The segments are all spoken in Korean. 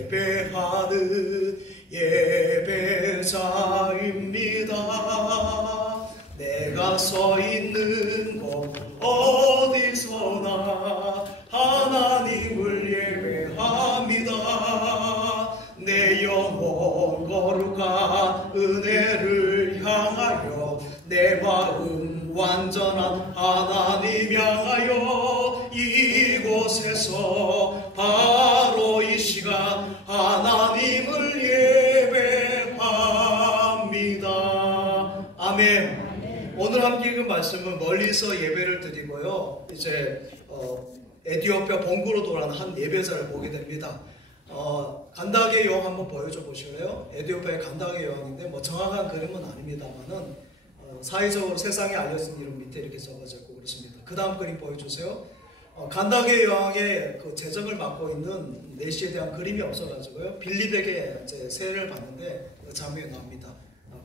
예배하는 예배자입니다. 내가 서 있는 곳 어디서나 하나님을 예배합니다. 내 영혼 거룩한 은혜를 향하여 내 마음 완전한 하나님 향하여 이곳에서 바로 이 시간 하나님을 예배합니다. 아멘. 오늘 함께 읽은 말씀은 멀리서 예배를 드리고요, 이제 에티오피아 본국으로 돌아가는 한 예배자를 보게 됩니다. 간다게 여왕 한번 보여줘 보실래요? 에티오피아의 간다게 여왕인데 뭐 정확한 그림은 아닙니다만은 사회적으로 세상에 알려진 이름 밑에 이렇게 적어져 있고 그렇습니다. 그 다음 그림 보여주세요. 간다게 여왕의 그 재정을 맡고 있는 내시에 대한 그림이 없어가지고요, 빌립에게 이제 세례를 받는데 그 장면이 나옵니다.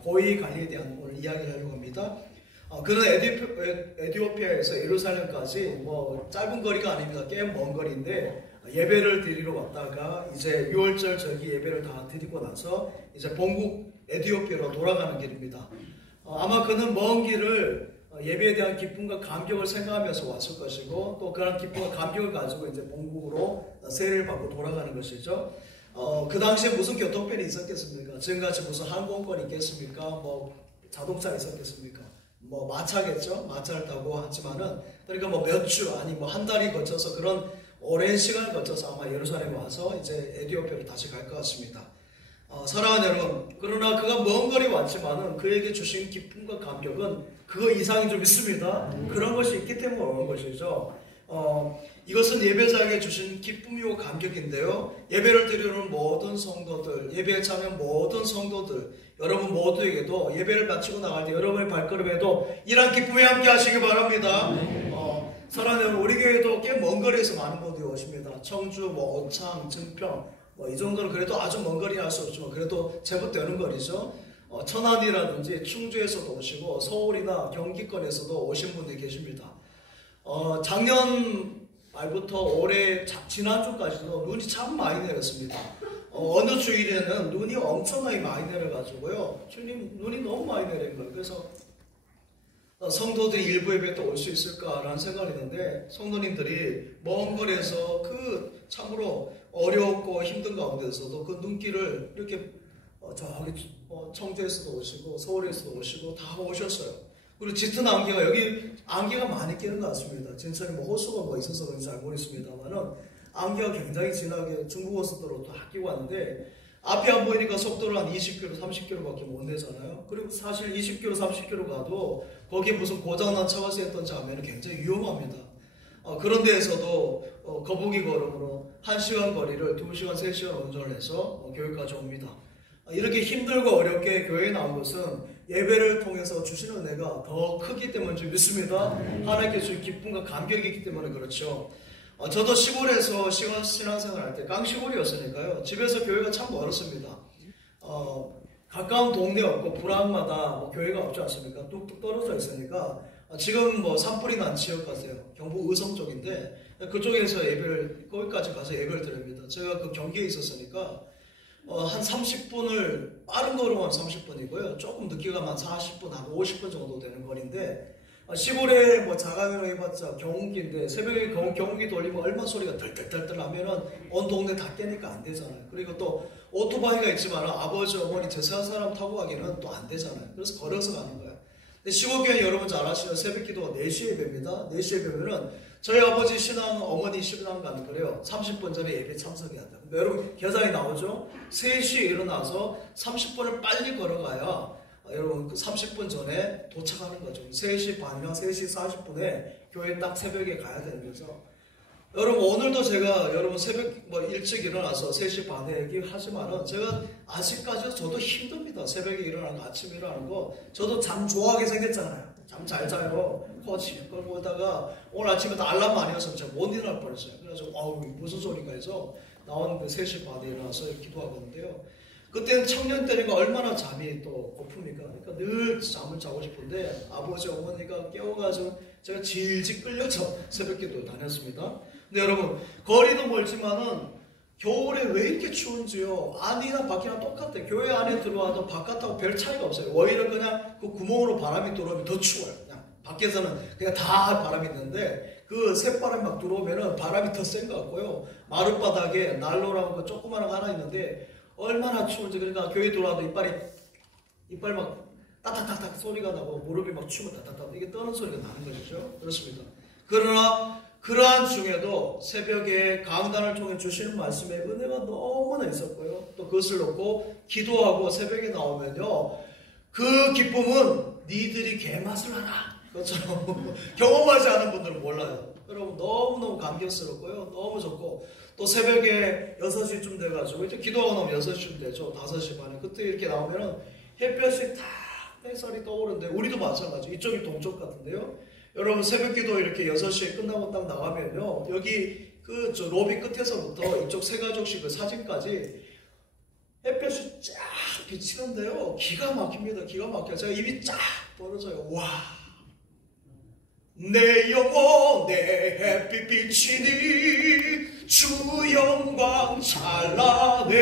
고위 관리에 대한 오늘 이야기를 하려고 합니다. 그는 에티오피아에서 예루살렘까지 뭐 짧은 거리가 아닙니다. 꽤 먼 거리인데 예배를 드리러 왔다가 이제 6월절 절기 예배를 다 드리고 나서 이제 본국 에티오피아로 돌아가는 길입니다. 아마 그는 먼 길을 예배에 대한 기쁨과 감격을 생각하면서 왔을 것이고, 또 그런 기쁨과 감격을 가지고 이제 본국으로 세례를 받고 돌아가는 것이죠. 그 당시에 무슨 교통편이 있었겠습니까? 지금같이 무슨 항공권이 있겠습니까? 뭐 자동차 있었겠습니까? 뭐 마차겠죠? 마차를 타고 하지만은, 그러니까 뭐 몇 주, 아니 뭐 한 달이 거쳐서 그런 오랜 시간을 거쳐서 아마 예루살렘에 와서 이제 에티오피아로 다시 갈 것 같습니다. 사랑하는 여러분, 그러나 그가 먼 거리 왔지만은 그에게 주신 기쁨과 감격은 그거 이상이 좀 있습니다. 그런 것이 있기 때문에 오는 것이죠. 이것은 예배자에게 주신 기쁨이고 감격인데요, 예배를 드리는 모든 성도들, 예배에 참여한 모든 성도들, 여러분 모두에게도 예배를 마치고 나갈 때 여러분의 발걸음에도 이러한 기쁨에 함께 하시기 바랍니다. 사랑하는 여러분, 우리 교회도 꽤 먼 거리에서 많은 분들이 오십니다. 청주, 뭐 오창, 증평, 뭐 이 정도는 그래도 아주 먼 거리 할 수 없지만 그래도 제법 되는 거리죠. 천안이라든지 충주에서도 오시고 서울이나 경기권에서도 오신 분들이 계십니다. 작년 말부터 올해 지난주까지도 눈이 참 많이 내렸습니다. 어느 주일에는 눈이 엄청나게 많이 내려가지고요, 주님 눈이 너무 많이 내린 거예요. 그래서 성도들이 일부 예배 또 올 수 있을까라는 생각을 했는데, 성도님들이 먼 거리에서 그 참으로 어렵고 힘든 가운데서도 그 눈길을 이렇게 저기 청주에서도 오시고 서울에서도 오시고 다 오셨어요. 그리고 짙은 안개가, 여기 안개가 많이 끼는 것 같습니다. 진천이 뭐 호수가 뭐 있어서 그런지 잘 모르겠습니다만은 안개가 굉장히 진하게 중부고속도로 다 끼고 왔는데, 앞이 안 보이니까 속도를 한 20km, 30km밖에 못 내잖아요. 그리고 사실 20km, 30km 가도 거기에 무슨 고장난 차가 세웠던 장면은 굉장히 위험합니다. 그런 데에서도 거북이 걸음으로 1시간 거리를 2시간, 3시간 운전을 해서 교회까지 옵니다. 이렇게 힘들고 어렵게 교회에 나온 것은 예배를 통해서 주시는 은혜가 더 크기 때문인 줄 믿습니다. 하나님께 주신 기쁨과 감격이 있기 때문에 그렇죠. 저도 시골에서 신앙생활 할 때 깡시골이었으니까요, 집에서 교회가 참 멀었습니다. 가까운 동네 없고 불안마다 뭐 교회가 없지 않습니까? 뚝뚝 떨어져 있으니까, 지금 뭐 산불이 난 지역 가세요. 경북 의성 쪽인데 그쪽에서 예배를, 거기까지 가서 예배를 드립니다. 제가 그 경기에 있었으니까 한 30분을, 빠른 걸음은 30분이고요. 조금 늦게 가면 한 40분, 한 50분 정도 되는 거리인데, 시골에 뭐 자가면허 해봤자 경운기인데 새벽에 경운기 돌리면 얼마 소리가 덜덜덜덜 하면은 온 동네 다 깨니까 안 되잖아요. 그리고 또 오토바이가 있지만 아버지, 어머니, 제사한 사람 타고 가기는 또 안 되잖아요. 그래서 걸어서 가는 거예요. 근데 시골교회 여러분 잘 아시는 새벽 기도가 4시에 예배입니다. 4시에 예배면은 저희 아버지 신앙, 어머니 신앙 가는 거래요. 30분 전에 예배 참석해야 돼요. 여러분 계산이 나오죠? 3시에 일어나서 30분을 빨리 걸어가야 여러분 그 30분 전에 도착하는 거죠. 3시 반이나 3시 40분에 교회 딱 새벽에 가야 되는 거죠. 여러분 오늘도 제가 여러분 새벽 뭐 일찍 일어나서 3시 반에 얘기하지만은 제가 아직까지 저도 힘듭니다. 새벽에 일어나는 거, 아침에 일어나는 거. 저도 잠 좋아하게 생겼잖아요. 잠 잘 자요. 코치 끌고 오다가 오늘 아침에 알람 많이 와서 제가 못 일어날 뻔했어요. 그래서 무슨 소리가 해서 나왔는데 3시 반에 일어나서 기도하고 있는데요. 그때는 청년 때니까 얼마나 잠이 또 고픕니까? 그러니까 늘 잠을 자고 싶은데 아버지, 어머니가 깨워가지고 제가 질질 끌려서 새벽기도 다녔습니다. 근데 여러분 거리도 멀지만은 겨울에 왜 이렇게 추운지요? 안이나 밖이나 똑같아. 교회 안에 들어와도 바깥하고 별 차이가 없어요. 오히려 그냥 그 구멍으로 바람이 들어오면 더 추워요. 그냥 밖에서는 그냥 다 바람이 있는데 그 새바람이 막 들어오면은 바람이 더 센 것 같고요. 마룻바닥에 난로라고 그 조그마한 거 하나 있는데 얼마나 추운지. 그러니까 교회 들어와도 이빨 막 따닥따닥 소리가 나고 무릎이 막 추면 따닥따닥 이게 떠는 소리가 나는 것이죠. 그렇습니다. 그러나 그러한 중에도 새벽에 강단을 통해 주시는 말씀에 은혜가 너무나 있었고요. 또 그것을 놓고 기도하고 새벽에 나오면요, 그 기쁨은 니들이 개맛을 하라 그것처럼 경험하지 않은 분들은 몰라요. 여러분 너무너무 감격스럽고요. 너무 좋고, 또 새벽에 6시쯤 돼가지고 이제 기도하고 나면 6시쯤 되죠. 5시 반에 그때 이렇게 나오면은 햇볕이 탁 햇살이 떠오르는데, 우리도 마찬가지. 이쪽이 동쪽 같은데요. 여러분 새벽 기도 이렇게 6시에 끝나고 딱 나가면요, 여기 저 로비 끝에서부터 이쪽 세가족씩 그 사진까지 햇볕이 쫙 비치는데요, 기가 막힙니다. 기가 막혀요. 제가 입이 쫙 벌어져요. 와, 내 영혼 내 햇빛 비치니 주 영광 찬란해.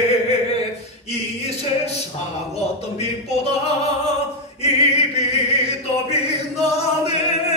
이 세상 어떤 빛보다 이 빛 더 빛나네.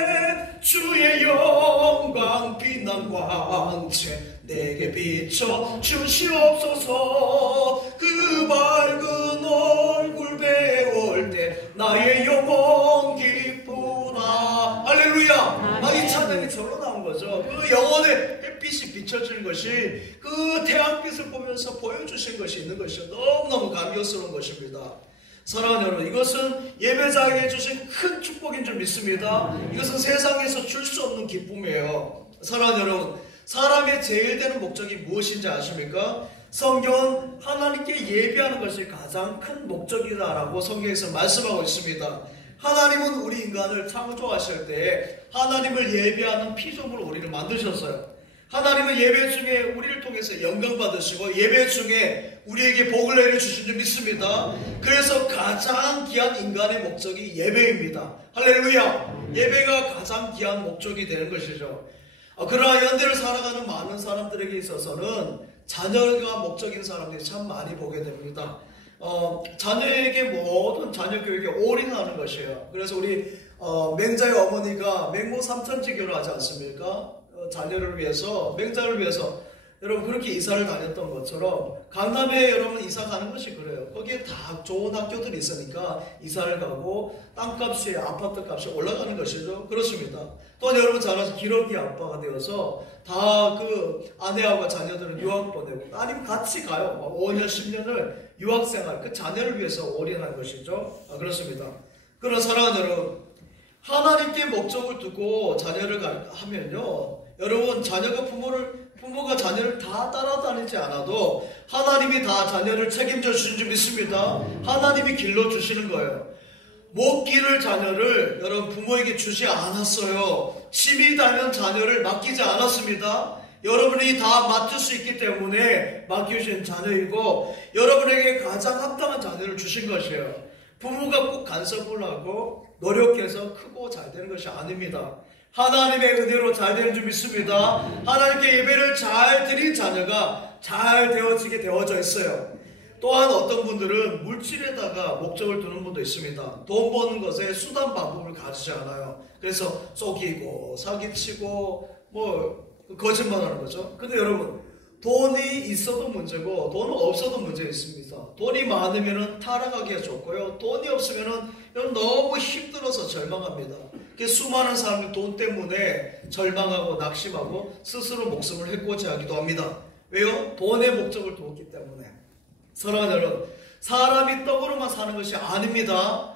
주의 영광 빛난 광채 내게 비춰 주시옵소서. 그 밝은 얼굴 배울 때 나의 영혼 기쁘라. 할렐루야. 이 찬양이 절로 나온 거죠. 그 영혼의 햇빛이 비춰지는 것이 그 태양빛을 보면서 보여주신 것이 있는 것이 너무너무 감격스러운 것입니다. 사랑하는 여러분, 이것은 예배자에게 주신 큰 축복인 줄 믿습니다. 이것은 세상에서 줄 수 없는 기쁨이에요. 사랑하는 여러분, 사람의 제일 되는 목적이 무엇인지 아십니까? 성경은 하나님께 예배하는 것이 가장 큰 목적이다라고 성경에서 말씀하고 있습니다. 하나님은 우리 인간을 창조하실 때 하나님을 예배하는 피조물로 우리를 만드셨어요. 하나님은 예배 중에 우리를 통해서 영광 받으시고 예배 중에 우리에게 복을 내려주신 줄 믿습니다. 그래서 가장 귀한 인간의 목적이 예배입니다. 할렐루야. 예배가 가장 귀한 목적이 되는 것이죠. 그러나 현대를 살아가는 많은 사람들에게 있어서는 자녀가 목적인 사람들이 참 많이 보게 됩니다. 자녀에게 모든 자녀 교육에 올인하는 것이에요. 그래서 우리 맹자의 어머니가 맹모 삼천지교를 하지 않습니까? 자녀를 위해서, 맹자를 위해서 여러분 그렇게 이사를 다녔던 것처럼 강남에 여러분 이사 가는 것이 그래요. 거기에 다 좋은 학교들이 있으니까 이사를 가고 땅값이, 아파트 값이 올라가는 것이죠. 그렇습니다. 또 여러분 잘 아시는 기러기 아빠가 되어서 다 그 아내하고 자녀들은 유학 보내고 아니면 같이 가요. 5년 10년을 유학생활, 그 자녀를 위해서 올인한 것이죠. 그렇습니다. 그런 사랑하는 여러분, 하나님께 목적을 두고 자녀를 하면요, 여러분 부모가 자녀를 다 따라다니지 않아도 하나님이 다 자녀를 책임져 주신 줄 믿습니다. 하나님이 길러주시는 거예요. 못 기를 자녀를 여러분 부모에게 주지 않았어요. 심히 다면 자녀를 맡기지 않았습니다. 여러분이 다 맡을 수 있기 때문에 맡겨주신 자녀이고 여러분에게 가장 합당한 자녀를 주신 것이에요. 부모가 꼭 간섭을 하고 노력해서 크고 잘 되는 것이 아닙니다. 하나님의 은혜로 잘 되는 줄 믿습니다. 하나님께 예배를 잘 드린 자녀가 잘 되어지게 되어져 있어요. 또한 어떤 분들은 물질에다가 목적을 두는 분도 있습니다. 돈 버는 것에 수단 방법을 가지지 않아요. 그래서 속이고 사기치고 거짓말하는 거죠. 근데 여러분, 돈이 있어도 문제고 돈은 없어도 문제가 있습니다. 돈이 많으면 타락하기가 좋고요, 돈이 없으면 너무 힘들어서 절망합니다. 수많은 사람들이 돈 때문에 절망하고 낙심하고 스스로 목숨을 해코지 하기도 합니다. 왜요? 돈의 목적을 두었기 때문에. 사랑하는 여러분, 사람이 떡으로만 사는 것이 아닙니다.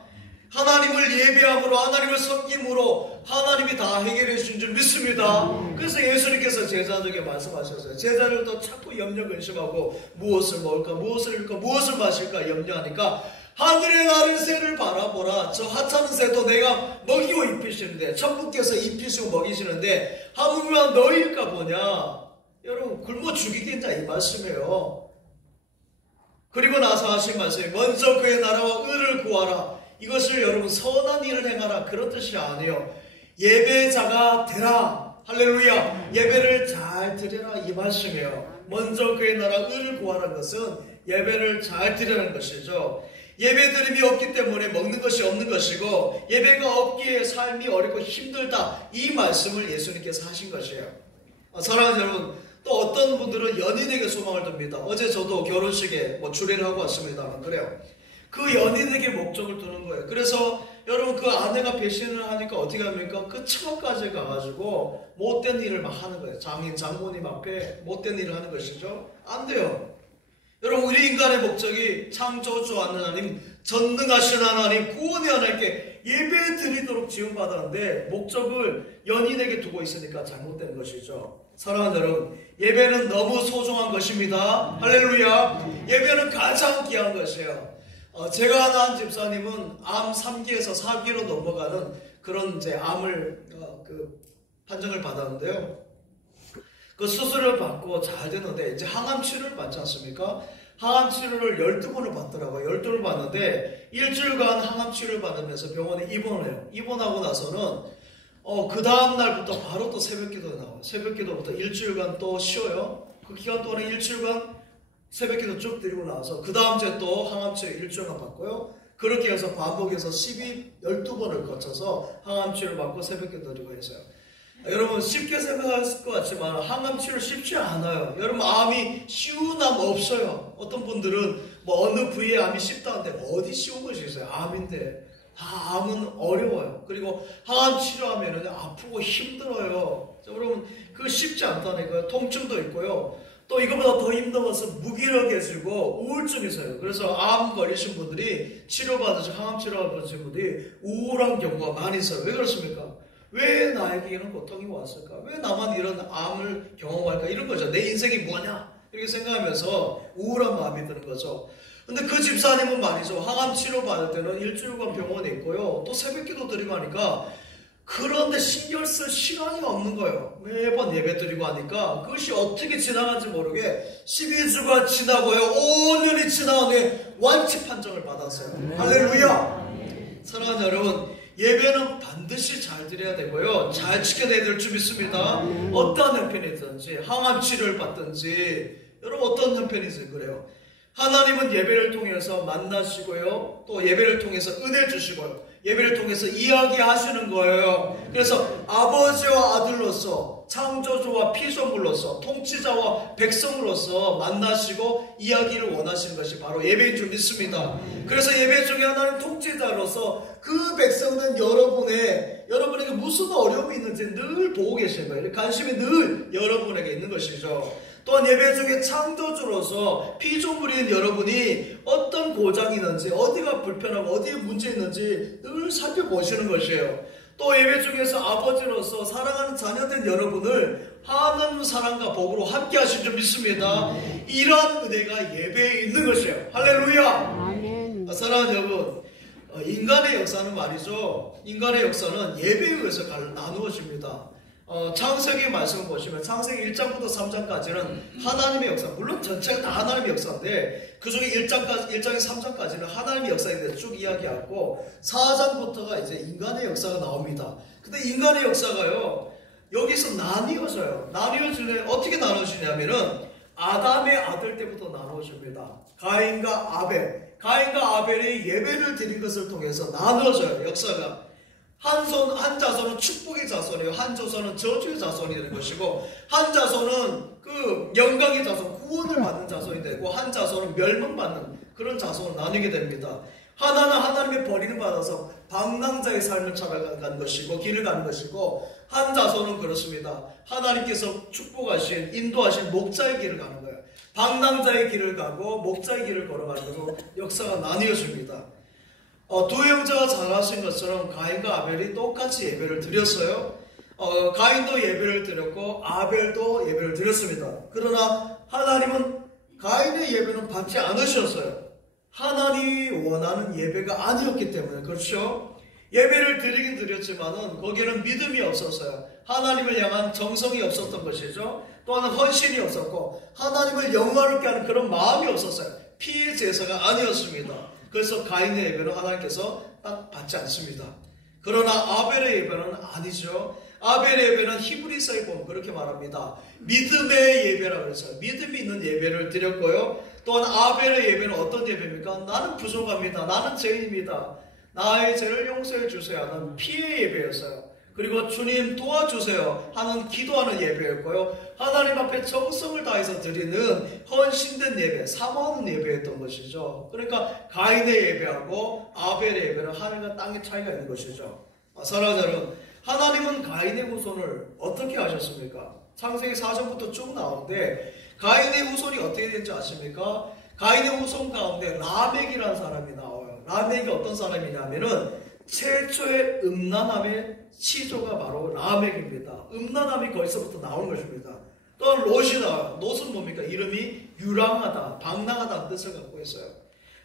하나님을 예배함으로, 하나님을 섬김으로 하나님이 다 해결해 주신 줄 믿습니다. 그래서 예수님께서 제자들에게 말씀하셨어요. 제자들도 자꾸 염려 근심하고 무엇을 먹을까, 무엇을 입을까, 무엇을 마실까 염려하니까 하늘에 나는 새를 바라보라. 저 하찮은 새도 내가 먹이고 입히시는데, 천부께서 입히시고 먹이시는데 하물며 너희일까 보냐. 여러분, 굶어 죽이겠냐 이 말씀이에요. 그리고 나서 하신 말씀이 먼저 그의 나라와 의를 구하라. 이것을 여러분 선한 일을 행하라 그런 뜻이 아니에요. 예배자가 되라. 할렐루야. 예배를 잘 드려라 이 말씀이에요. 먼저 그의 나라 의를 구하는 것은 예배를 잘 드리는 것이죠. 예배 드림이 없기 때문에 먹는 것이 없는 것이고 예배가 없기에 삶이 어렵고 힘들다, 이 말씀을 예수님께서 하신 것이에요. 사랑하는 여러분, 또 어떤 분들은 연인에게 소망을 둡니다. 어제 저도 결혼식에 주례를 하고 왔습니다만 그래요. 그 연인에게 목적을 두는 거예요. 그래서 여러분, 그 아내가 배신을 하니까 어떻게 합니까? 그 처까지 가가지고 못된 일을 막 하는 거예요. 장모님 앞에 못된 일을 하는 것이죠. 안 돼요. 여러분, 우리 인간의 목적이 창조주하는 하나님, 전능하신 하나님, 구원의 하나님께 예배 드리도록 지원받았는데 목적을 연인에게 두고 있으니까 잘못된 것이죠. 사랑하는 여러분, 예배는 너무 소중한 것입니다. 할렐루야. 예배는 가장 귀한 것이에요. 제가 아는 집사님은 암 3기에서 4기로 넘어가는 그런 이제 암을 판정을 받았는데요. 그 수술을 받고 잘 됐는데 이제 항암 치료를 받지 않습니까? 항암 치료를 12번을 받더라고요. 12번을 받는데 일주일간 항암 치료를 받으면서 병원에 입원을 해요. 입원하고 나서는 그 다음 날부터 바로 또 새벽기도에 나와요. 새벽기도부터 일주일간 또 쉬어요. 그 기간 동안에 일주일간 새벽기도 쭉 드리고 나서 그 다음 주에 또 항암치료 일주일간 받고요. 그렇게 해서 반복해서 12번을 거쳐서 항암치료를 받고 새벽기도 드리고 해서요. 여러분, 쉽게 생각할 것 같지만 항암치료 쉽지 않아요. 여러분, 암이 쉬운 암 없어요. 어떤 분들은 어느 부위에 암이 쉽다는데 어디 쉬운 것이 있어요. 암인데 다 암은 어려워요. 그리고 항암 치료하면 아프고 힘들어요. 여러분, 그거 쉽지 않다니까요. 통증도 있고요. 또 이거보다 더 힘든 것은 무기력해지고 우울증이 있어요. 그래서 암 걸리신 분들이 치료받으신 항암 치료받으신 분들이 우울한 경우가 많이 있어요. 왜 그렇습니까? 왜 나에게 이런 고통이 왔을까? 왜 나만 이런 암을 경험할까? 이런 거죠. 내 인생이 뭐냐? 이렇게 생각하면서 우울한 마음이 드는 거죠. 근데 그 집사님은 말이죠. 항암 치료 받을 때는 일주일간 병원에 있고요. 또 새벽기도 드리고 하니까 그런데 신경 쓸 시간이 없는 거예요. 매번 예배 드리고 하니까 그것이 어떻게 지나간지 모르게 12주가 지나고요. 5년이 지나간 후에 완치 판정을 받았어요. 할렐루야! 사랑하는 여러분, 예배는 반드시 잘 드려야 되고요. 잘 지켜내야 될 줄 믿습니다. 어떠한 형편이든지 항암 치료를 받든지 여러분 어떤 형편이든지 그래요. 하나님은 예배를 통해서 만나시고요. 또 예배를 통해서 은혜 주시고요. 예배를 통해서 이야기하시는 거예요. 그래서 아버지와 아들로서 창조주와 피조물로서 통치자와 백성으로서 만나시고 이야기를 원하시는 것이 바로 예배인 줄 믿습니다. 그래서 예배 중에 하나님 통치자로서 그 백성은 여러분에게 무슨 어려움이 있는지 늘 보고 계신 거예요. 관심이 늘 여러분에게 있는 것이죠. 또한 예배 중에 창조주로서 피조물인 여러분이 어떤 고장이 있는지, 어디가 불편하고 어디에 문제 있는지 늘 살펴보시는 것이에요. 또 예배 중에서 아버지로서 사랑하는 자녀된 여러분을 하나님 사랑과 복으로 함께 하신 줄 믿습니다. 이러한 은혜가 예배에 있는 것이에요. 할렐루야! 사랑하는 여러분, 인간의 역사는 말이죠. 인간의 역사는 예배에 의해서 나누어집니다. 창세기 말씀을 보시면 창세기 1장부터 3장까지는 하나님의 역사, 물론 전체가 다 하나님의 역사인데 그 중에 1장에 3장까지는 하나님의 역사에 대해서 쭉 이야기하고 4장부터가 이제 인간의 역사가 나옵니다. 근데 인간의 역사가요, 여기서 나뉘어져요. 어떻게 나눠지냐면은 아담의 아들 때부터 나눠집니다. 가인과 아벨이 예배를 드린 것을 통해서 나눠져요, 역사가. 한 자손은 축복의 자손이에요. 한 자손은 저주의 자손이 되는 것이고, 한 자손은 그 영광의 자손, 구원을 받는 자손이 되고, 한 자손은 멸망받는 그런 자손으로 나뉘게 됩니다. 하나는 하나님의 버림을 받아서 방랑자의 삶을 찾아가는 것이고 길을 가는 것이고, 한 자손은 그렇습니다. 하나님께서 축복하신, 인도하신 목자의 길을 가는 거예요. 방랑자의 길을 가고 목자의 길을 걸어가는 것으로 역사가 나뉘어집니다. 두 형제가 잘 하신 것처럼 가인과 아벨이 똑같이 예배를 드렸어요. 가인도 예배를 드렸고 아벨도 예배를 드렸습니다. 그러나 하나님은 가인의 예배는 받지 않으셨어요. 하나님이 원하는 예배가 아니었기 때문에. 그렇죠? 예배를 드리긴 드렸지만은 거기에는 믿음이 없었어요. 하나님을 향한 정성이 없었던 것이죠. 또한 헌신이 없었고 하나님을 영화롭게 하는 그런 마음이 없었어요. 피의 제사가 아니었습니다. 그래서 가인의 예배는 하나님께서 딱 받지 않습니다. 그러나 아벨의 예배는 아니죠. 아벨의 예배는 히브리서에 보면 그렇게 말합니다. 믿음의 예배라고 그랬어요. 믿음이 있는 예배를 드렸고요. 또한 아벨의 예배는 어떤 예배입니까? 나는 부족합니다. 나는 죄인입니다. 나의 죄를 용서해 주세요 하는 피의 예배였어요. 그리고 주님 도와주세요 하는 기도하는 예배였고요. 하나님 앞에 정성을 다해서 드리는 헌신된 예배, 사모하는 예배였던 것이죠. 그러니까 가인의 예배하고 아벨의 예배는 하늘과 땅의 차이가 있는 것이죠. 사랑하는 여러분, 하나님은 가인의 후손을 어떻게 하셨습니까? 창세기 4장부터 쭉 나오는데 가인의 후손이 어떻게 된지 아십니까? 가인의 후손 가운데 라멕이라는 사람이 나와요. 라멕이 어떤 사람이냐면은 최초의 음란함의 시조가 바로 라멕입니다. 음란함이 거기서부터 나오는 것입니다. 또한 롯이 나와요. 롯은 뭡니까? 이름이 유랑하다, 방랑하다는 뜻을 갖고 있어요.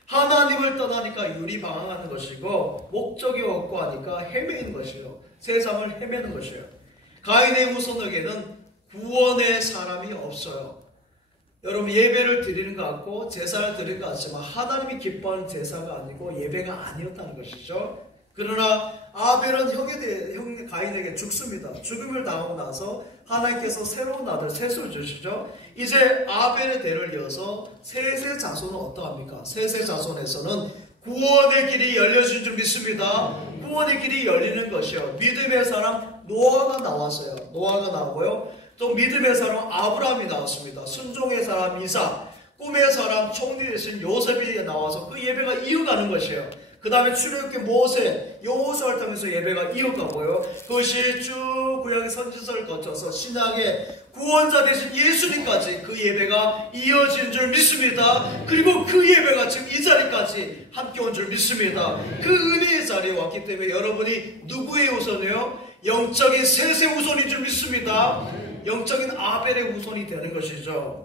하나님을 떠나니까 유리방황하는 것이고 목적이 없고 하니까 헤매는 것이에요. 세상을 헤매는 것이에요. 가인의 후손에게는 구원의 사람이 없어요. 여러분 예배를 드리는 것 같고 제사를 드리는 것 같지만 하나님이 기뻐하는 제사가 아니고 예배가 아니었다는 것이죠. 그러나 아벨은 형 가인에게 죽습니다. 죽음을 당하고 나서 하나님께서 새로운 아들 셋을 주시죠. 이제 아벨의 대를 이어서 셋의 자손은 어떠합니까? 셋의 자손에서는 구원의 길이 열려진 줄 믿습니다. 구원의 길이 열리는 것이요. 믿음의 사람 노아가 나왔어요. 노아가 나오고요. 또 믿음의 사람 아브라함이 나왔습니다. 순종의 사람 이삭, 꿈의 사람 총리 되신 요셉이 나와서 그 예배가 이어가는 것이에요. 그 다음에 출애굽기 모세, 여호수아를 통해서 예배가 이어가고요. 그것이 쭉 구약의 선지서를 거쳐서 신약의 구원자 되신 예수님까지 그 예배가 이어진 줄 믿습니다. 그리고 그 예배가 지금 이 자리까지 함께 온 줄 믿습니다. 그 은혜의 자리에 왔기 때문에 여러분이 누구의 후손이에요? 영적인 셋의 후손인 줄 믿습니다. 영적인 아벨의 후손이 되는 것이죠.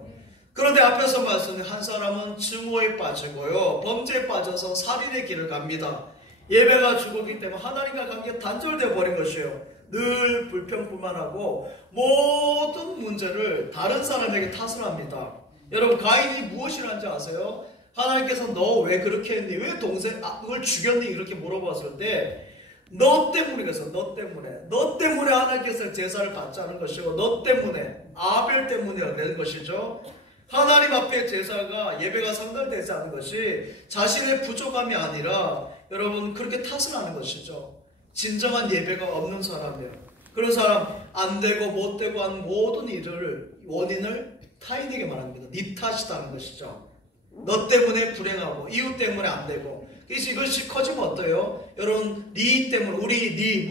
그런데 앞에서 말씀드린 한 사람은 증오에 빠지고요. 범죄에 빠져서 살인의 길을 갑니다. 예배가 죽었기 때문에 하나님과 관계가 단절되어 버린 것이에요. 늘 불평불만하고 모든 문제를 다른 사람에게 탓을 합니다. 여러분 가인이 무엇을 한지 아세요? 하나님께서 너 왜 그렇게 했니? 왜 그걸 죽였니? 이렇게 물어봤을 때 너 때문에 그래서 너 때문에 하나님께서 제사를 받자는 것이고 너 때문에 아벨 때문에 된 것이죠. 하나님 앞에 제사가 예배가 상달되지 않은 것이 자신의 부족함이 아니라 여러분 그렇게 탓을 하는 것이죠. 진정한 예배가 없는 사람이에요. 그런 사람 안 되고 못 되고 하는 모든 일을 원인을 타인에게 말합니다. 네 탓이다는 것이죠. 너 때문에 불행하고 이웃 때문에 안 되고 그래서 이것이 커지면 어때요? 여러분 네 때문에 우리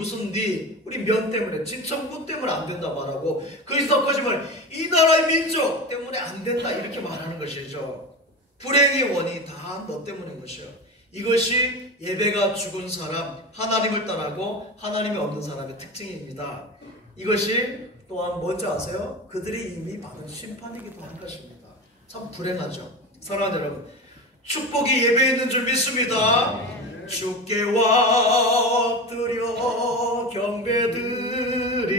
면 때문에 진천구 때문에 안 된다 말하고 그것이 더 커지면 이 나라의 민족 때문에 안 된다 이렇게 말하는 것이죠. 불행의 원인이 다 너 때문인 것이에요. 이것이 예배가 죽은 사람, 하나님을 따라고 하나님이 없는 사람의 특징입니다. 이것이 또한 뭔지 아세요? 그들이 이미 받은 심판이기도 한 것입니다. 참 불행하죠. 사랑하는 여러분, 축복이 예배에 있는 줄 믿습니다. 주께 엎드려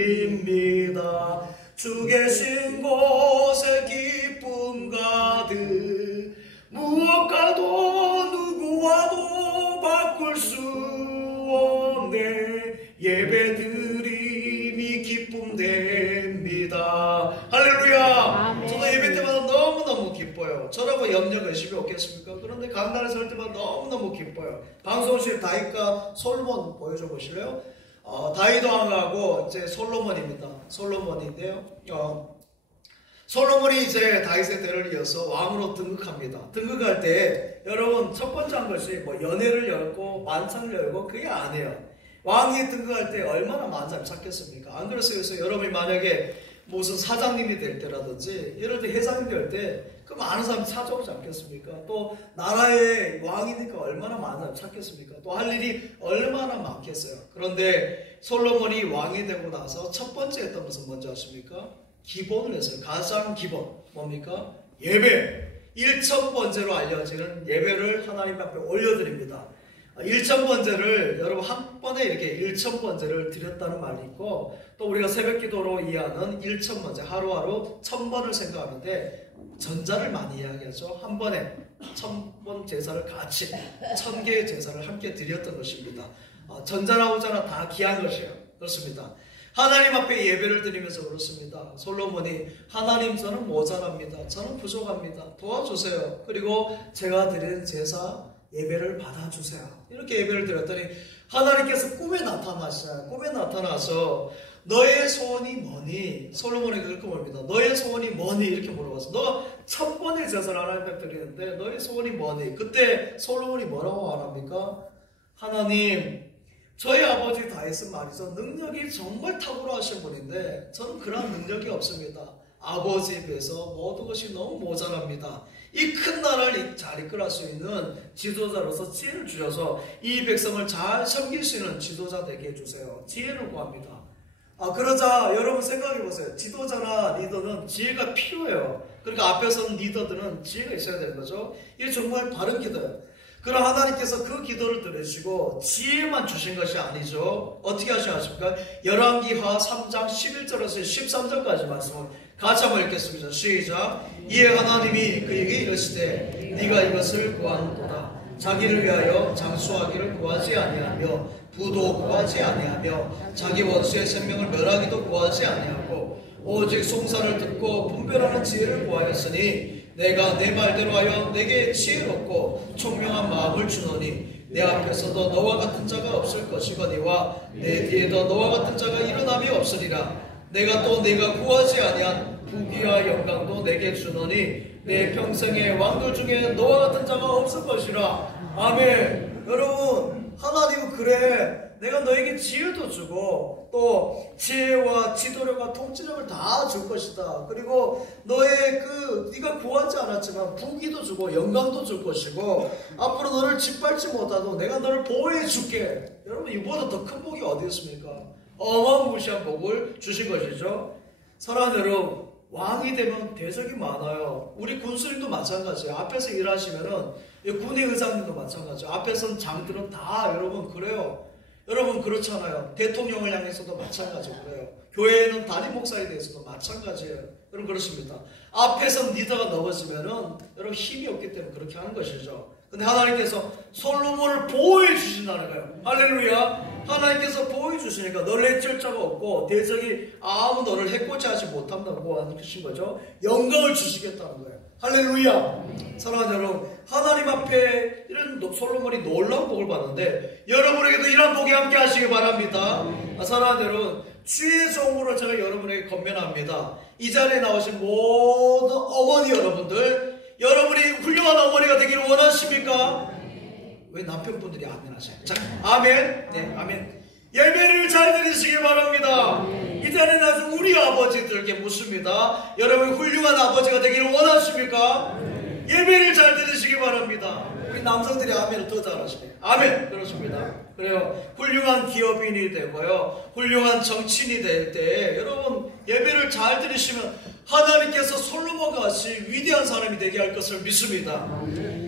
경배드립니다. 주 계신 곳에 기쁨 가득 무엇과도 누구와도 바꿀 수 없네. 예배드림이 기쁨됩니다. 할렐루야. 저도 예배 때마다 너무너무 기뻐요. 저라고 염려가 열심히 없겠습니까? 그런데 강단에 설 때마다 너무너무 기뻐요. 방송실 다윗과 솔로몬 보여줘 보실래요? 다윗 왕하고 이제 솔로몬입니다. 솔로몬인데요. 솔로몬이 이제 다윗의 대를 이어서 왕으로 등극합니다. 등극할 때 여러분 첫 번째 한 것이 뭐 연회를 열고 만찬을 열고 그게 아니에요. 왕이 등극할 때 얼마나 많은 사람이 찾겠습니까? 안 그래서 그래서 여러분이 만약에 무슨 사장님이 될 때라든지 이럴 때 회장이 될 때 그 많은 사람이 찾아오지 않겠습니까? 또 나라의 왕이니까 얼마나 많은 사람이 찾겠습니까? 또 할 일이 얼마나 많겠어요. 그런데 솔로몬이 왕이 되고 나서 첫 번째 했던 것은 뭔지 아십니까? 기본을 했어요. 가장 기본 뭡니까? 예배. 1000번째로 알려지는 예배를 하나님 앞에 올려드립니다. 1000번째를 여러분 한 번에 이렇게 1000번째를 드렸다는 말이 있고 또 우리가 새벽기도로 이해하는 1000번째 하루하루 1000번을 생각하는데 전자를 많이 이야기하죠. 한 번에 1000번 제사를 같이 1000개의 제사를 함께 드렸던 것입니다. 전자나 후자나 다 귀한 것이에요. 그렇습니다. 하나님 앞에 예배를 드리면서 그렇습니다. 솔로몬이 하나님 저는 모자랍니다. 저는 부족합니다. 도와주세요. 그리고 제가 드리는 제사 예배를 받아주세요. 이렇게 예배를 드렸더니 하나님께서 꿈에 나타나셔요. 꿈에 나타나서 너의 소원이 뭐니? 솔로몬에게 그렇게 물어봅니다. 너의 소원이 뭐니? 이렇게 물어봐서 너가 1000번의 제사를 하나님 앞에 드리는데 너의 소원이 뭐니? 그때 솔로몬이 뭐라고 말합니까? 하나님, 저희 아버지 다윗은 말이죠. 능력이 정말 탁월하신 분인데 저는 그런 능력이 없습니다. 아버지에 비해서 모든 것이 너무 모자랍니다. 이 큰 나라를 잘 이끌어갈 수 있는 지도자로서 지혜를 주셔서 이 백성을 잘 섬길 수 있는 지도자 되게 해주세요. 지혜를 구합니다. 그러자 여러분 생각해 보세요. 지도자나 리더는 지혜가 필요해요. 그러니까 앞에 서는 리더들은 지혜가 있어야 되는 거죠. 이게 정말 바른 기도예요. 그럼 하나님께서 그 기도를 들으시고 지혜만 주신 것이 아니죠. 어떻게 하십니까? 열왕기하 3장 11절에서 13절까지 말씀을 같이 한번 읽겠습니다. 시작. 이에 하나님이 그에게 이르시되 네가 이것을 구하는도다. 자기를 위하여 장수하기를 구하지 아니하며 부도 구하지 아니하며 자기 원수의 생명을 멸하기도 구하지 아니하고 오직 송사를 듣고 분별하는 지혜를 구하였으니 내가 내 말대로 하여 내게 지혜롭고 총명한 마음을 주노니 내 앞에서도 너와 같은 자가 없을 것이거니와 내 뒤에도 너와 같은 자가 일어남이 없으리라. 내가 또 네가 구하지 아니한 부귀와 영광도 내게 주노니 내 평생의 왕들 중에 너와 같은 자가 없을 것이라. 아멘. 여러분, 하나님은 그래. 내가 너에게 지혜도 주고 또 지혜와 지도력과 통치력을 다 줄 것이다. 그리고 너의 네가 구하지 않았지만 부귀도 주고 영광도 줄 것이고 앞으로 너를 짓밟지 못하도 내가 너를 보호해 줄게. 여러분, 이보다 더 큰 복이 어디 있습니까? 어마무시한 복을 주신 것이죠. 사랑하는 여러분, 왕이 되면 대적이 많아요. 우리 군수님도 마찬가지예요. 앞에서 일하시면은 군의 의장님도 마찬가지예요. 앞에서는 장들은 다 여러분 그래요. 여러분 그렇잖아요. 대통령을 향해서도 마찬가지고 그래요. 교회에는 담임 목사에 대해서도 마찬가지예요. 여러분 그렇습니다. 앞에서 리더가 넘어지면은 여러분 힘이 없기 때문에 그렇게 하는 것이죠. 근데 하나님께서 솔로몬을 보호해 주신다는 거예요. 할렐루야. 하나님께서 보호해 주시니까 너를 해칠 자가 없고 대적이 아무 너를 해코지 하지 못한다고 하신 거죠. 영광을 주시겠다는 거예요. 할렐루야. 사랑하는 여러분, 하나님 앞에 이런 솔로몬이 놀라운 복을 받는데 여러분에게도 이런 복이 함께 하시기 바랍니다. 사랑하는 여러분, 주의 종으로 제가 여러분에게 건면합니다. 이 자리에 나오신 모든 어머니 여러분들, 여러분이 훌륭한 어머니가 되기를 원하십니까? 왜 남편분들이 아멘 하세요? 자, 아멘. 네, 아멘. 예배를 잘 드리시기 바랍니다. 이 자리에 나와서 우리 아버지들께 묻습니다. 여러분 훌륭한 아버지가 되기를 원하십니까? 예배를 잘 드리시기 바랍니다. 우리 남성들이 아멘을 더 잘하시네요. 아멘. 그렇습니다. 그래요. 훌륭한 기업인이 되고요. 훌륭한 정치인이 될 때 여러분 예배를 잘 드리시면 하나님께서 솔로몬과 같이 위대한 사람이 되게 할 것을 믿습니다.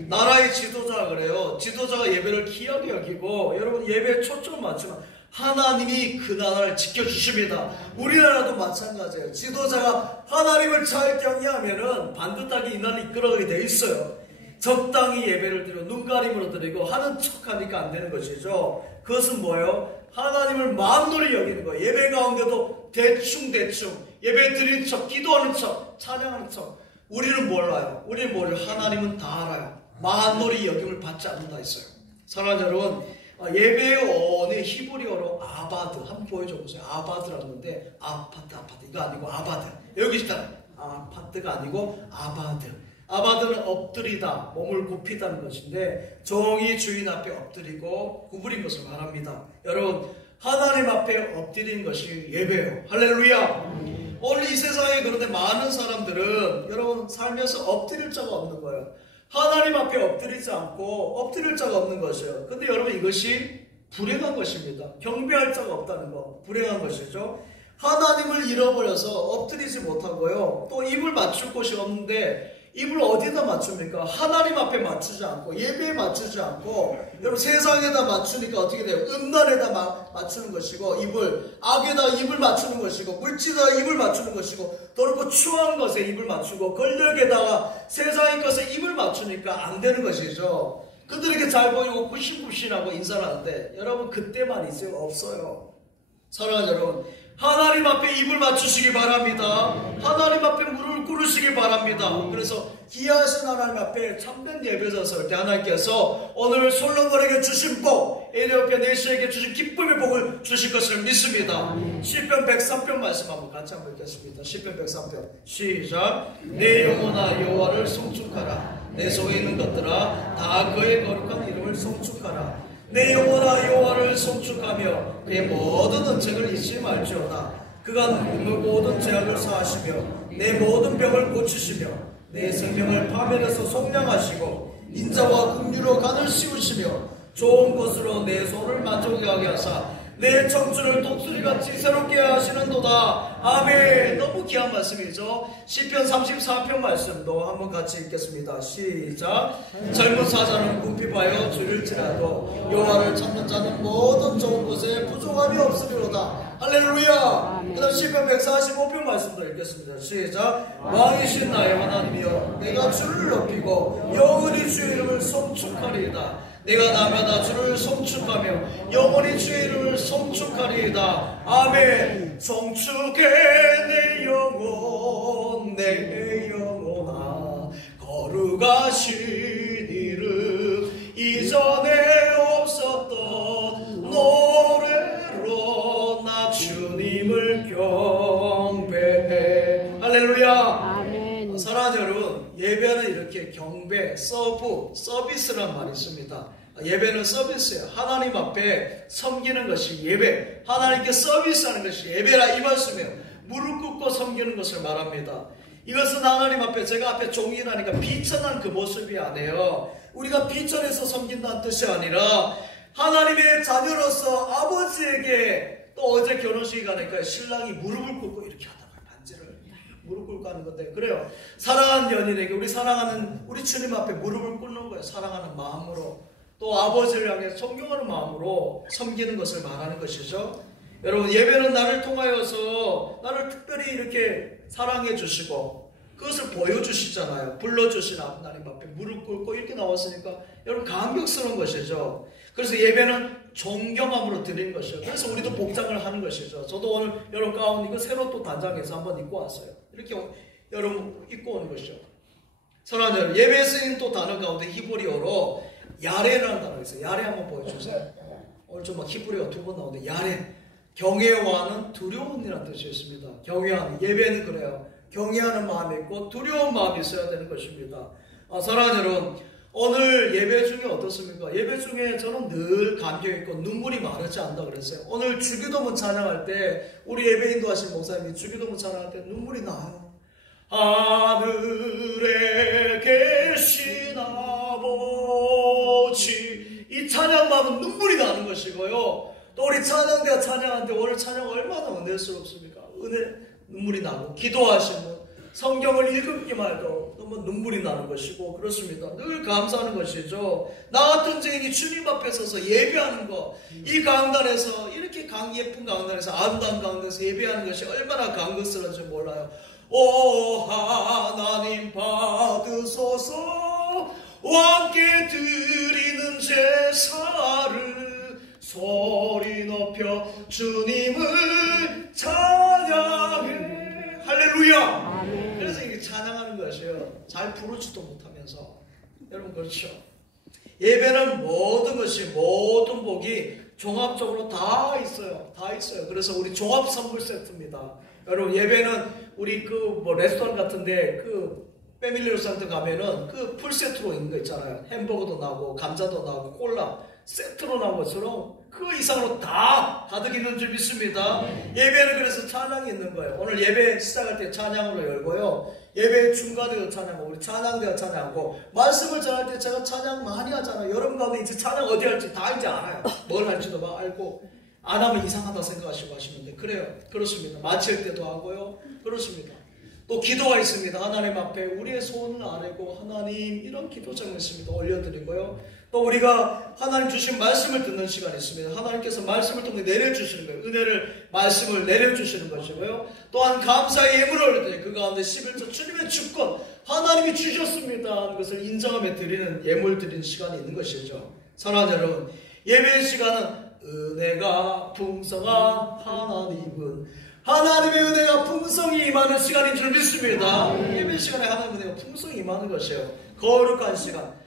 나라의 지도자 그래요. 지도자가 예배를 귀하게 여기고 여러분 예배에 초점을 맞추면 하나님이 그 나라를 지켜주십니다. 우리나라도 마찬가지예요. 지도자가 하나님을 잘 경외하면은 반듯하게 이 나라를 이끌어가게 돼 있어요. 적당히 예배를 드리고 눈가림으로 드리고 하는 척하니까 안 되는 것이죠. 그것은 뭐예요? 하나님을 마음놀이 여기는 거예요. 예배 가운데도 대충 예배 드리는 척, 기도하는 척, 찬양하는 척. 우리는 몰라요. 우리는 모르요. 하나님은 다 알아요. 마음놀이 여김을 받지 않는다 했어요. 사랑하는 여러분, 예배의 어원이 히브리어로 아바드. 한번 보여줘 보세요. 아바드라는 건데 아파트 이거 아니고 아바드. 여기 있잖아요. 아파트가 아니고 아바드. 아바드는 엎드리다, 몸을 굽히다는 것인데 종이 주인 앞에 엎드리고 구부린 것을 말합니다. 여러분, 하나님 앞에 엎드리는 것이 예배예요. 할렐루야. 오늘 이 세상에 그런데 많은 사람들은 여러분 살면서 엎드릴 자가 없는 거예요. 하나님 앞에 엎드리지 않고 엎드릴 자가 없는 것이에요. 근데 여러분 이것이 불행한 것입니다. 경배할 자가 없다는 거 불행한 것이죠. 하나님을 잃어버려서 엎드리지 못하고요. 또 입을 맞출 곳이 없는데 입을 어디다 맞춥니까? 하나님 앞에 맞추지 않고 예배에 맞추지 않고 여러분 세상에다 맞추니까 어떻게 돼요? 음란에다 맞추는 것이고 입을 악에다 입을 맞추는 것이고 물질에다 입을 맞추는 것이고 더럽고 추한 것에 입을 맞추고 권력에다가 세상의 것에 입을 맞추니까 안 되는 것이죠. 그들에게 잘 보이고 굽신굽신하고 인사를 하는데 여러분 그때만 있어요? 없어요. 사랑하는 여러분, 하나님 앞에 입을 맞추시기 바랍니다. 하나님 앞에 무릎을 꿇으시기 바랍니다. 그래서 귀하신 하나님 앞에 참된 예배자 설 때 하나님께서 오늘 솔로몬에게 주신 복, 에리오페 내시에게 주신 기쁨의 복을 주실 것을 믿습니다. 시편 103편 말씀 한번 같이 한번 읽겠습니다. 시편 103편 시작. 내 영혼아 여호와를 송축하라. 내 속에 있는 것들아 다 그의 거룩한 이름을 송축하라. 내 영혼아 여호와를 송축하며 그의 모든 은책을 잊지 말지어다. 그가 모든 죄악을 사하시며 내 모든 병을 고치시며 내 생명을 파멸해서 속량하시고 인자와 긍휼로 간을 씌우시며 좋은 것으로 내 손을 만족하게 하사 내 청춘을 독수리같이 새롭게 하시는도다. 아멘. 너무 귀한 말씀이죠. 시편 34편 말씀도 한번 같이 읽겠습니다. 시작. 젊은 사자는 궁핍하여 줄일지라도 여호와를 찾는 자는 모든 좋은 것에 부족함이 없으리로다. 할렐루야. 그 다음 시편 145편 말씀도 읽겠습니다. 시작. 왕이신 나의 하나님이여 내가 주를 높이고 영원히 주의 이름을 송축하리이다. 내가 날마다 주를 송축하며 영원히 주의 이름을 송축하리이다. 아멘. 송축해 내 영혼 내 영혼아 거룩하신 이름 이전에 없었던 노래로 나 주님을 경배해. 할렐루야. 아멘. 사랑하는 여러분, 예배는 이렇게 경배, 서비스란 말이 있습니다. 예배는 서비스예요. 하나님 앞에 섬기는 것이 예배, 하나님께 서비스하는 것이 예배라 이 말씀이에요. 무릎 꿇고 섬기는 것을 말합니다. 이것은 하나님 앞에, 제가 앞에 종이라니까 비천한 그 모습이 아니에요. 우리가 비천해서 섬긴다는 뜻이 아니라 하나님의 자녀로서 아버지에게, 또 어제 결혼식이 가니까 신랑이 무릎을 꿇고 이렇게 하다가 반지를 무릎 꿇고 하는 건데, 그래요. 사랑하는 연인에게, 우리 사랑하는 우리 주님 앞에 무릎을 꿇는 거예요. 사랑하는 마음으로, 또 아버지를 향해 존경하는 마음으로 섬기는 것을 말하는 것이죠. 여러분, 예배는 나를 통하여서 나를 특별히 이렇게 사랑해 주시고 그것을 보여주시잖아요. 불러주신 하나님 앞에 무릎 꿇고 이렇게 나왔으니까 여러분 감격스러운 것이죠. 그래서 예배는 존경함으로 드리는 것이죠. 그래서 우리도 복장을 하는 것이죠. 저도 오늘 여러분 가운 이거 새로 또 단장해서 한번 입고 왔어요. 이렇게 여러분 입고 오는 것이죠. 사랑하는 여러분, 예배에 쓰인 또 단어 가운데 히브리어로 야레라는 단어가 있어요. 야레 한번 보여주세요. 오늘 좀 막 히브리어 2번 나오는데, 야레, 경외와는 두려움이라는 뜻이 있습니다. 경외하는, 예배는 그래요. 경외하는 마음이 있고 두려운 마음이 있어야 되는 것입니다. 사랑하는 여러분, 오늘 예배 중에 어떻습니까? 예배 중에 저는 늘 감격 있고 눈물이 마르지 않다 그랬어요. 오늘 주기도문 찬양할 때 우리 예배 인도하신 목사님이 주기도문 찬양할 때 눈물이 나요. 하늘에 계신 아버지, 이 찬양하면 눈물이 나는 것이고요. 또 우리 찬양대가 찬양하는데 오늘 찬양 얼마나 은혜스럽습니까? 눈물이 나고, 기도하시면 성경을 읽기만 해도 너무 눈물이 나는 것이고 그렇습니다. 늘 감사하는 것이죠. 나 같은 죄인이 주님 앞에 서서 예배하는 것, 이 강단에서, 이렇게 예쁜 강단에서, 아름다운 강단에서 예배하는 것이 얼마나 감격스러운지 몰라요. 오 하나님 받으소서 왕께 드리는 제사를 소리 높여 주님을 찬양해. 할렐루야. 아멘. 그래서 이게 찬양하는 것이에요. 잘 부르지도 못하면서. 여러분, 그렇죠? 예배는 모든 것이, 모든 복이 종합적으로 다 있어요. 다 있어요. 그래서 우리 종합 선물 세트입니다. 여러분, 예배는 우리 레스토랑 같은데 패밀리 레스토랑 가면은 풀 세트로 있는 거 있잖아요. 햄버거도 나오고 감자도 나오고 콜라 세트로 나온 것처럼 그 이상으로 다 가득 있는 줄 믿습니다. 예배는 그래서 찬양이 있는 거예요. 오늘 예배 시작할 때 찬양으로 열고요. 예배 중간에도 찬양하고, 우리 찬양대가 찬양하고, 말씀을 전할 때 제가 찬양 많이 하잖아요. 여러분 가운데 이제 찬양 어디 할지 다 이제 알아요. 뭘 할지도 막 알고, 안 하면 이상하다 생각하시고 하시는데, 그래요. 그렇습니다. 마칠 때도 하고요. 그렇습니다. 또 기도가 있습니다. 하나님 앞에 우리의 소원을 아뢰고, 하나님, 이런 기도 제목이 있습니다. 올려드리고요. 또 우리가 하나님 주신 말씀을 듣는 시간이 있습니다. 하나님께서 말씀을 통해 내려주시는 거예요. 말씀을 내려주시는 것이고요. 또한 감사의 예물을 올려드려요. 그 가운데 11조 주님의 주권, 하나님이 주셨습니다 하는 것을 인정하며 드리는, 예물 드리는 시간이 있는 것이죠. 사랑하는 여러분, 예배의 시간은 은혜가 풍성한 하나님은 하나님의 은혜가 풍성히 임하는 시간인 줄 믿습니다. 예배 시간에 하나님의 은혜가 풍성히 임하는 것이에요. 거룩한 시간.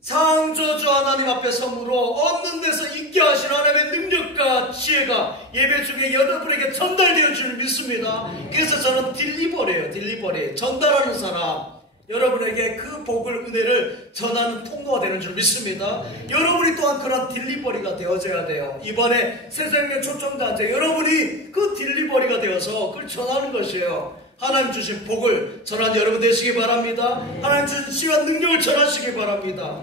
창조주 하나님 앞에 섬으로 얻는 데서 있게 하신 하나님의 능력과 지혜가 예배 중에 여러분에게 전달되어 줄 믿습니다. 그래서 저는 딜리버리 전달하는 사람, 여러분에게 그 복을, 은혜를 전하는 통로가 되는 줄 믿습니다. 여러분이 또한 그런 딜리버리가 되어져야 돼요. 이번에 새생명 초청단체 여러분이 그 딜리버리가 되어서 그걸 전하는 것이에요. 하나님 주신 복을 전하는 여러분 되시기 바랍니다. 하나님 주신 시간 능력을 전하시기 바랍니다.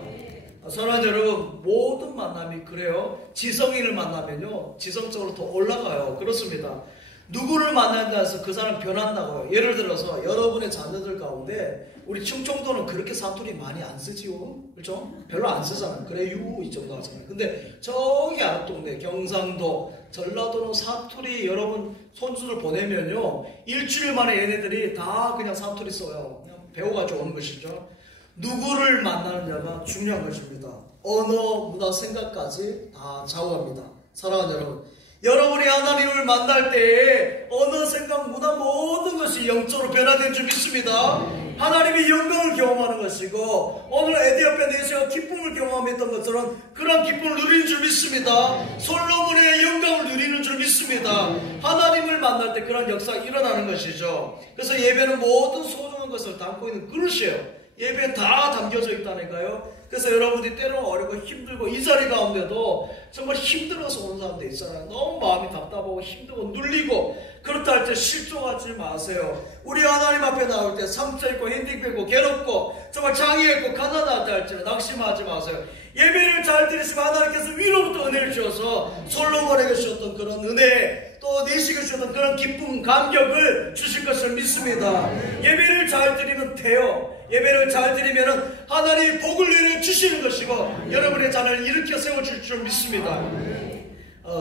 사랑하는 여러분, 모든 만남이 그래요. 지성인을 만나면요 지성적으로 더 올라가요. 그렇습니다. 누구를 만난다 해서 그 사람 변한다고요. 예를 들어서 여러분의 자녀들 가운데 우리 충청도는 그렇게 사투리 많이 안 쓰지요. 그렇죠? 별로 안 쓰잖아요. 그래요 이 정도 하잖아요. 근데 저기 앞동네 경상도 전라도는 사투리 여러분 손주들 보내면요 일주일 만에 얘네들이 다 그냥 사투리 써요. 그냥 배워가지고 오는 것이죠. 누구를 만나느냐가 중요한 것입니다. 언어, 문화, 생각까지 다 좌우합니다. 사랑하는 여러분, 여러분이 하나님을 만날 때에 언어, 생각, 문화 모든 것이 영적으로 변화된 줄 믿습니다. 하나님의 영광을 경험하는 것이고 오늘 에디오피아 내시가 기쁨을 경험했던 것처럼 그런 기쁨을 누리는 줄 믿습니다. 솔로몬의 영광을 누리는 줄 믿습니다. 하나님을 만날 때 그런 역사가 일어나는 것이죠. 그래서 예배는 모든 소중한 것을 담고 있는 그릇이에요. 예배는 다 담겨져 있다니까요. 그래서 여러분들이 때로는 어렵고 힘들고 이 자리 가운데도 정말 힘들어서 오는 사람들 있잖아요. 너무 마음이 답답하고 힘들고 눌리고 그렇다 할 때 실족하지 마세요. 우리 하나님 앞에 나올 때 상처 있고 핸디캡 있고 괴롭고 정말 장애 있고 가난하다 할지는 낙심하지 마세요. 예배를 잘 드리시면 하나님께서 위로부터 은혜를 주셔서 솔로몬에게 주셨던 그런 은혜, 또 내시게 주셨던 그런 기쁨, 감격을 주실 것을 믿습니다. 예배를 잘 드리면 돼요. 예배를 잘 드리면 하나님이 복을 내려주시는 것이고 여러분의 자녀를 일으켜 세워줄 줄 믿습니다.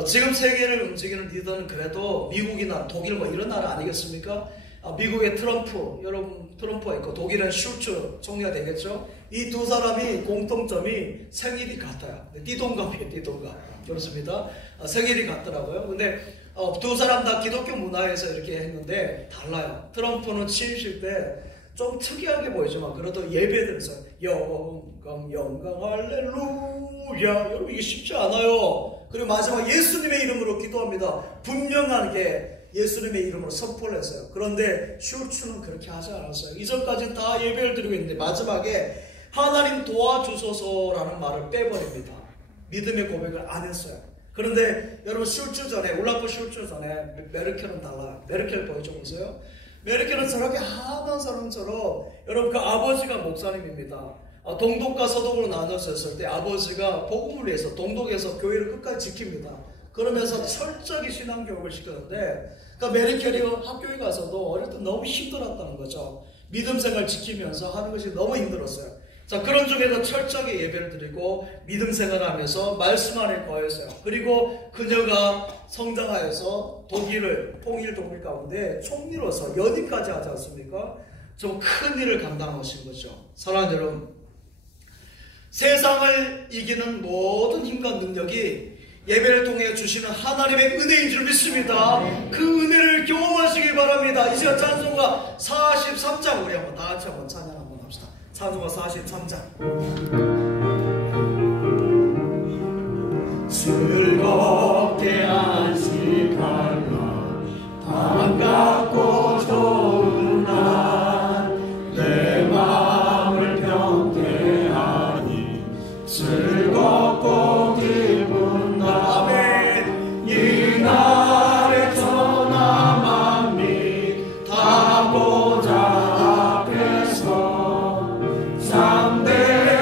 지금 세계를 움직이는 리더는 그래도 미국이나 독일 뭐 이런 나라 아니겠습니까? 미국의 트럼프, 여러분 트럼프가 있고 독일은 슐츠 총리가 되겠죠? 이 두 사람이 공통점이 생일이 같아요. 띠동갑이에요, 띠동갑. 그렇습니다. 생일이 같더라고요. 근데 두 사람 다 기독교 문화에서 이렇게 했는데 달라요. 트럼프는 취임식 때 좀 특이하게 보이지만 그래도 예배드려서 영광 할렐루야, 여러분 이게 쉽지 않아요. 그리고 마지막 예수님의 이름으로 기도합니다. 분명하게 예수님의 이름으로 선포를 했어요. 그런데 슐츠는 그렇게 하지 않았어요. 이전까지는 다 예배를 드리고 있는데 마지막에 하나님 도와주소서라는 말을 빼버립니다. 믿음의 고백을 안 했어요. 그런데 여러분 슐츠 전에, 올라프 슐츠 전에 메르켈은 달라요. 메르켈 보여줘보세요. 메르켈은 저렇게 하던 사람처럼, 여러분 그 아버지가 목사님입니다. 동독과 서독으로 나눠졌을 때 아버지가 복음을 위해서 동독에서 교회를 끝까지 지킵니다. 그러면서 철저하게 신앙교육을 시켰는데, 그러니까 메르켈이 학교에 가서도 어릴 때 너무 힘들었다는 거죠. 믿음 생활 지키면서 하는 것이 너무 힘들었어요. 자, 그런 중에서 철저하게 예배를 드리고 믿음 생활을 하면서 말씀 안에 거했어요. 그리고 그녀가 성장하여서 독일을, 통일 독일 가운데 총리로서 연임까지 하지 않습니까? 좀 큰 일을 감당하신 거죠. 사랑하는 여러분, 세상을 이기는 모든 힘과 능력이 예배를 통해 주시는 하나님의 은혜인 줄 믿습니다. 그 은혜를 경험하시기 바랍니다. 이 시간 찬송가 43장 우리 한번 다 같이 한번 찬양 한번 합시다. 찬송가 43장. 즐겁게 안식하라 반갑고 좋은 날 내 마음을 경계하니 즐겁고 기쁜 날 아멘. 이 날에 천하 만민 다 보좌 앞에서 참된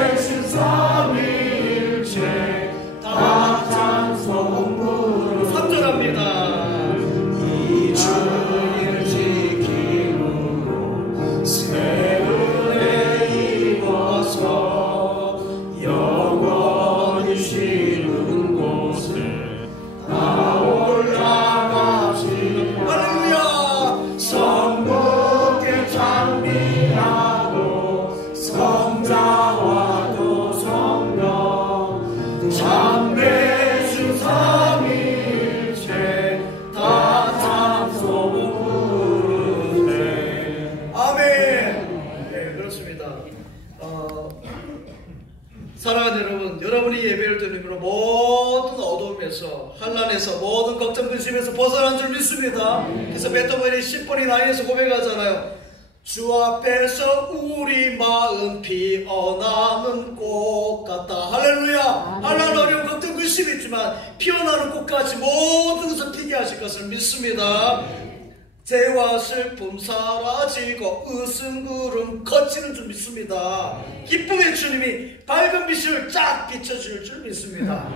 사랑하는 여러분, 여러분이 예배를 드리므로 모든 어두움에서, 환난에서, 모든 걱정 근심에서 벗어난 줄 믿습니다. 그래서 베토벤이 심포니 9에서 고백하잖아요. 주 앞에서 우리 마음 피어나는 꽃 같다. 할렐루야. 환난, 어려움, 걱정 근심이 있지만 피어나는 꽃같이 모든 것을 피게 하실 것을 믿습니다. 죄와 슬픔 사라지고 으승구름 거치는 줄 믿습니다. 기쁨의 주님이 밝은 빛을 쫙 비춰줄 줄 믿습니다.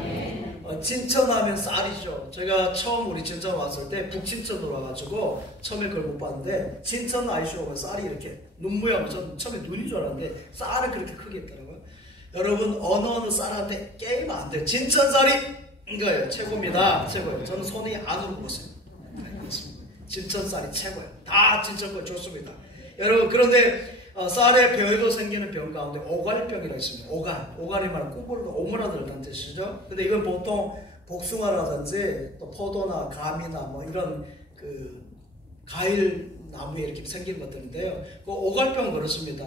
진천하면 쌀이죠. 제가 처음 우리 진천 왔을 때 북진천으로 와가지고 처음에 그걸 못 봤는데, 진천 아이쇼 오면 쌀이 이렇게 눈 모양으로, 전 처음에 눈인 줄 알았는데 쌀은 그렇게 크게 있더라고요. 여러분, 어느 쌀한테 게임 안 돼요. 진천 쌀이 이거예요. 최고입니다. 최고예요. 저는 손이 안으로 먹었어요. 진천 쌀이 최고예요. 다 진천 거 좋습니다. 여러분, 그런데 쌀에 병에도 생기는 병 가운데 오갈병이라고 있습니다. 오갈이 말은 꾸불 오므라들다는 뜻이죠. 근데 이건 보통 복숭아라든지 또 포도나 감이나 뭐 이런 그 과일 나무에 이렇게 생긴 것들인데요. 그 오갈병은 그렇습니다.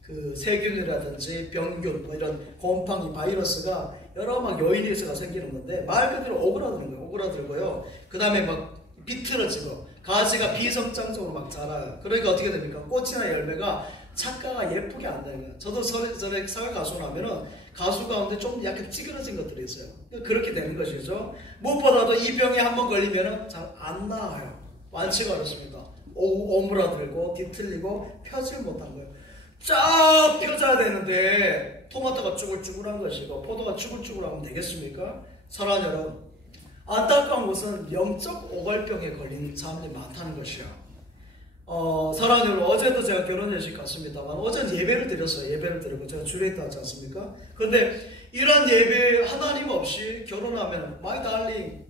그 세균이라든지 병균, 뭐 이런 곰팡이, 바이러스가 여러 막 요인이 있어가 생기는 건데, 말 그대로 오그라드는 거예요. 오그라들고요. 그 다음에 막 비틀어지고 가지가 비성장적으로 막 자라요. 그러니까 어떻게 됩니까? 꽃이나 열매가 착가가 예쁘게 안 되는 거예요. 저도 전에 사회 가수 나면은 가수 가운데 좀 약간 찌그러진 것들이 있어요. 그렇게 되는 것이죠. 무엇보다도 이 병에 한번 걸리면은 잘 안 나아요. 완치가 어렵습니다. 오므라들고 뒤틀리고 펴질 못한 거예요. 쫙 펴져야 되는데 토마토가 쭈글쭈글한 것이고 포도가 쭈글쭈글하면 되겠습니까? 사랑하는 여러분, 안타까운 것은 영적 오갈병에 걸린 사람들이 많다는 것이요. 사랑하는 여러분, 어제도 제가 결혼예식 갔습니다만 어제는 예배를 드렸어요. 예배를 드리고 제가 주례 있다 하지 않습니까? 그런데 이런 예배 하나님 없이 결혼하면 My darling,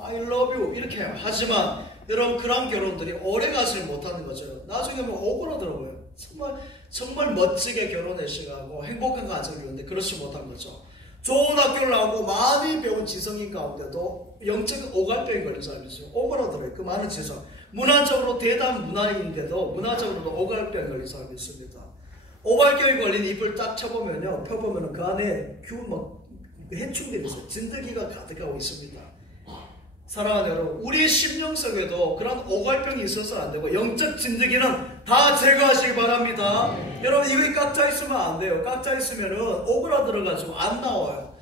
I love you 이렇게 해요. 하지만 여러분, 그런 결혼들이 오래 가지를 못하는 거죠. 나중에 뭐 오그라들어요. 정말 멋지게 결혼예식하고 행복한 가정이 있는데 그렇지 못한 거죠. 좋은 학교를 나오고 많이 배운 지성인 가운데도 영적 오갈병이 걸린 사람이 있어요. 오그라들어요. 그 많은 지성. 문화적으로 대단 문화인인데도 문화적으로도 오갈병이 걸린 사람이 있습니다. 오갈병이 걸린 잎을 딱 펴보면요, 그 안에 해충들이 있어요. 진드기가 가득하고 있습니다. 사랑하는 여러분, 우리의 심령 속에도 그런 오갈병이 있어서는 안 되고 영적 진드기는 다 제거하시기 바랍니다. 여러분, 이거 깍자 있으면 안 돼요. 깍자 있으면은 오그라들어가지고 안 나와요.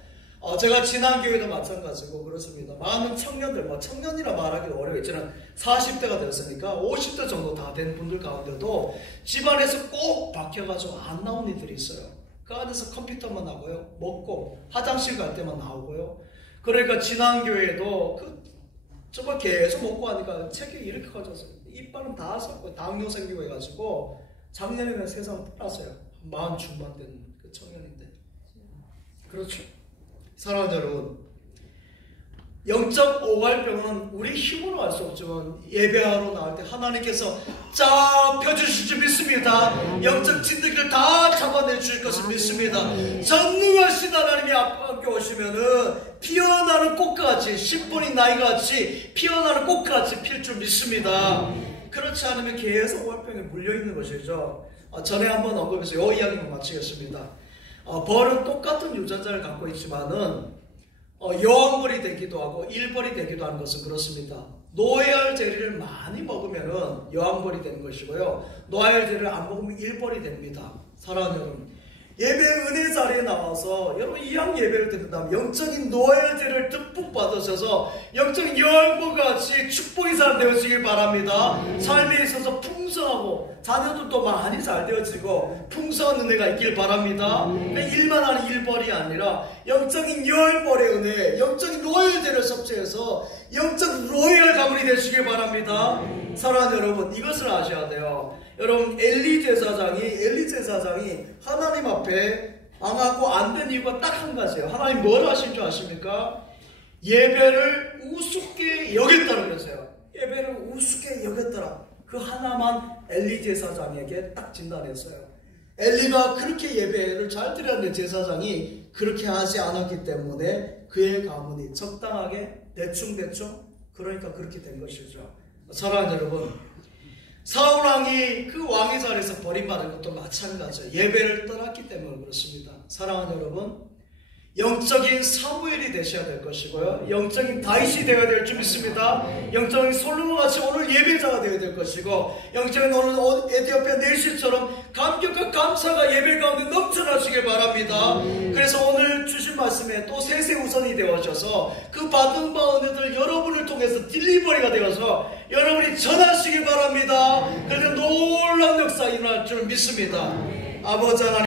제가 지난 교회도 마찬가지고 그렇습니다. 많은 청년들, 청년이라 말하기도 어려웠지만 40대가 됐으니까 50대 정도 다 된 분들 가운데도 집안에서 꼭 박혀가지고 안 나온 이들이 있어요. 그 안에서 컴퓨터만 나고요, 먹고 화장실 갈 때만 나오고요. 그러니까 지난 교회도 정말 계속 먹고 하니까 체격이 이렇게 커졌어요. 이빨은 다 썩고 당뇨 생기고 해가지고 작년에는 세상 떠났어요. 40 중반 된 그 청년인데. 그렇죠. 사랑하는 여러분, 영적 오갈병은 우리 힘으로 할 수 없지만 예배하러 나올 때 하나님께서 쫙 펴주실 줄 믿습니다. 영적 진드기를 다 잡아내 주실 것을 믿습니다. 전능하신 하나님이 앞에 오시면은 피어나는 꽃같이, 심포니 나이같이 피어나는 꽃같이 필 줄 믿습니다. 그렇지 않으면 계속 오갈병에 물려있는 것이죠. 전에 한번 언급해서 이 이야기만 마치겠습니다. 벌은 똑같은 유전자를 갖고 있지만은 여왕벌이 되기도 하고 일벌이 되기도 하는 것은 그렇습니다. 노예알 제리를 많이 먹으면 여왕벌이 되는 것이고요, 노예알 제리를 안 먹으면 일벌이 됩니다. 사랑하는 여러분, 예배 은혜 자리에 나와서 여러분 이왕 예배를 드린다면 영적인 노예알 제리를 듬뿍 받으셔서 영적인 여왕벌같이 축복의 사람 되어지길 바랍니다. 삶에 있어서 풍성하고 자녀들도 많이 잘 되어지고 풍성한 은혜가 있길 바랍니다. 일만 하는 일벌이 아니라 영적인 여왕벌의 은혜, 영적인 로열제를 섭취해서 영적 로열 가문이 되시길 바랍니다. 사랑하는 여러분, 이것을 아셔야 돼요. 여러분, 엘리 제사장이 하나님 앞에 망하고 안 된 이유가 딱 한 가지예요. 하나님 뭘 하신 줄 아십니까? 예배를 우습게 여겼다는 거죠. 예배를 우습게 여겼더라. 그 하나만 엘리 제사장에게 딱 진단했어요. 엘리가 그렇게 예배를 잘 드렸는데 제사장이 그렇게 하지 않았기 때문에 그의 가문이 적당하게 대충 그러니까 그렇게 된 것이죠. 사랑하는 여러분, 사울 왕이 그 왕의 자리에서 버림받은 것도 마찬가지예요. 예배를 떠났기 때문에 그렇습니다. 사랑하는 여러분, 영적인 사무엘이 되셔야 될 것이고요, 영적인 다윗이 되어야 될 줄 믿습니다. 영적인 솔로몬같이 오늘 예배자가 되어야 될 것이고, 영적인 오늘 에티오피아 내시처럼 감격과 감사가 예배 가운데 넘쳐나시길 바랍니다. 그래서 오늘 주신 말씀에 또 세세우선이 되어져서 그 받은 바은혜들 여러분을 통해서 딜리버리가 되어서 여러분이 전하시길 바랍니다. 그래서 놀라운 역사 일어날 줄 믿습니다. 아버지 하나님,